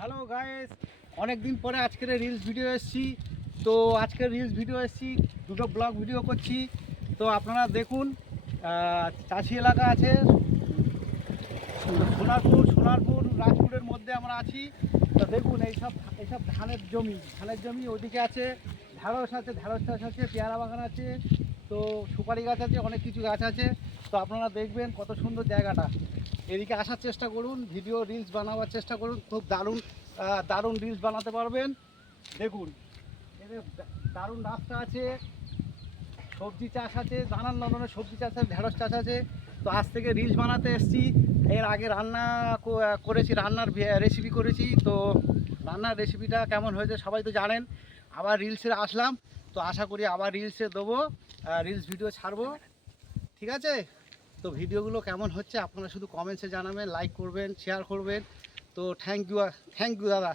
Hello guys, অনেক দিন পরে আজকের রিলস ভিডিও এসেছি। তো আজকের রিলস ভিডিও এসেছি, দুটো ব্লগ ভিডিও করছি। তো আপনারা দেখুন, চাষি এলাকা আছে সোনারপুর রাজপুরের মধ্যে আমরা আছি। তো দেখুন এইসব ধানের জমি ওদিকে আছে, ঢ্যাঁড়স চাষ আছে, পেয়ারা বাগান আছে, তো সুপারি গাছ আছে, অনেক কিছু গাছ আছে। তো আপনারা দেখবেন কত সুন্দর জায়গাটা। এদিকে আসার চেষ্টা করুন, ভিডিও রিলস বানাবার চেষ্টা করুন, খুব দারুণ রিলস বানাতে পারবেন। দেখুন এদের দারুণ রাস্তা আছে, সবজি চাষ আছে, নানান ধরনের সবজি চাষ আছে, ঢেঁড়স চাষ আছে। তো আজ থেকে রিলস বানাতে এসেছি। এর আগে করেছি, রান্নার রেসিপি করেছি। তো রান্নার রেসিপিটা কেমন হয়েছে সবাই তো জানেন। আবার রিলসে আসলাম, তো আশা করি আবার রিলসে দেবো, রিলস ভিডিও ছাড়বো, ঠিক আছে? তো ভিডিওগুলো কেমন হচ্ছে আপনারা শুধু কমেন্টসে জানাবেন, লাইক করবেন, শেয়ার করবেন। তো থ্যাংক ইউ দাদা।